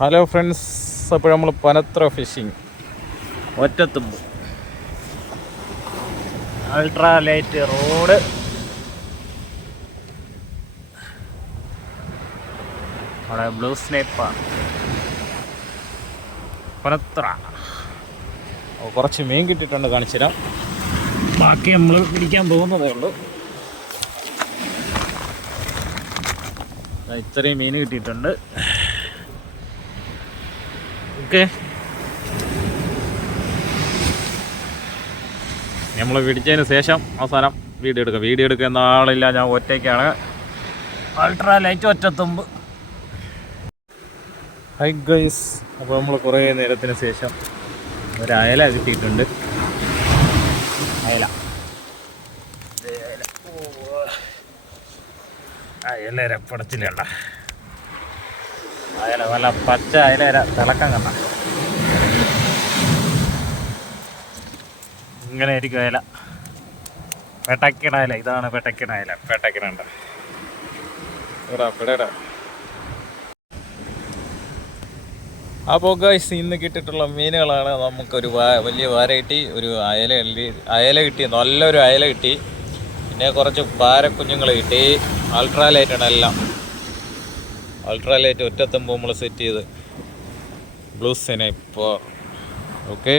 Hello friends അപ്പോൾ നമ്മൾ Panathra fishing ഒറ്റത്തുമ്പ്. അൾട്രാ ലൈറ്റ് റോഡ് അവിടെ ബ്ലൂ സ്നേപ്പാണ് പനത്ര. കുറച്ച് മീൻ കിട്ടിയിട്ടുണ്ട് കാണിച്ചു തരാം ബാക്കി നമ്മൾ പിടിക്കാൻ പോകുന്നതേ ഉള്ളൂ. ഇത്രയും മീൻ കിട്ടിയിട്ടുണ്ട്. ഓക്കെ നമ്മൾ പിടിച്ചതിന് ശേഷം അവസാനം വീഡിയോ എടുക്കുക വീഡിയോ എടുക്കുന്ന ആളില്ല. ഞാൻ ഒറ്റയ്ക്കാണ്. അൾട്രാ ലൈറ്റ് ഒറ്റത്തുമ്പ് ഹൈ ഗൈസ് അപ്പോൾ നമ്മൾ കുറേ നേരത്തിന് ശേഷം ഒരു അയല കിട്ടിയിട്ടുണ്ട്. അയല. അയല. രപ്പടച്ചിലുണ്ട അയല നല്ല പച്ച അയല തിളക്കം കണ്ട. ഇങ്ങനെ ആയിരിക്കും അയല. പെട്ടക്കിണയല ഇതാണ് പെട്ടക്കിണയല അയല. പെട്ടക്കിടണ്ട ഇവിടെ ഇവിടെ അപ്പോൾ ഗൈസ് ഇന്ന് കിട്ടിയിട്ടുള്ള മീനുകളാണ് നമുക്കൊരു വലിയ വാരയിട്ടി ഒരു അയല കിട്ടി അയല കിട്ടി നല്ലൊരു അയല കിട്ടി. പിന്നെ കുറച്ച് പാരക്കുഞ്ഞുങ്ങൾ കിട്ടി. അൾട്രാ ലൈറ്റാണ് എല്ലാം. അൾട്രാ ലൈറ്റ് ഒറ്റത്തുമ്പോൾ നമ്മൾ സെറ്റ് ചെയ്ത്. ബ്ലൂ സിനെ ഇപ്പോൾ ഓക്കെ